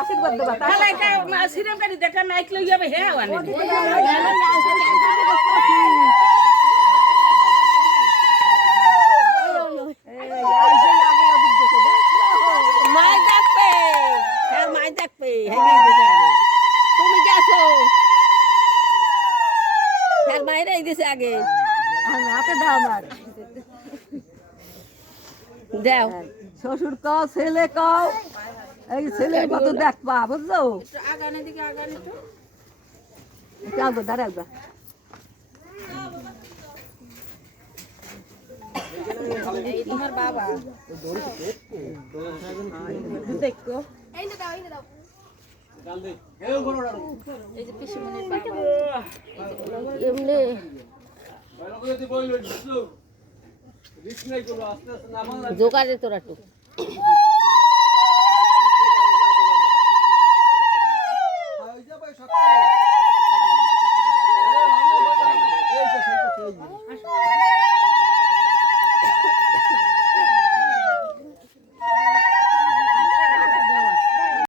আশীর্বাদ দেবা তাহলে সিনেমা কাটি দেখা মাইক লই যাবে হে তুমি গেছো বাইরে দিছে আগে হাতে দাও আমার দাও শ্বশুর কও ছেলে কও এই ছেলের মতো দেখবা বুঝছো আগানে দিকে আগানে তো যাও গো দাঁড়াও গো এই তোমার বাবা দেখো এই দাও গাল দে এই বড় এই যে পিসিমনির বাবা এমনে জোগাড়ে তোরা টু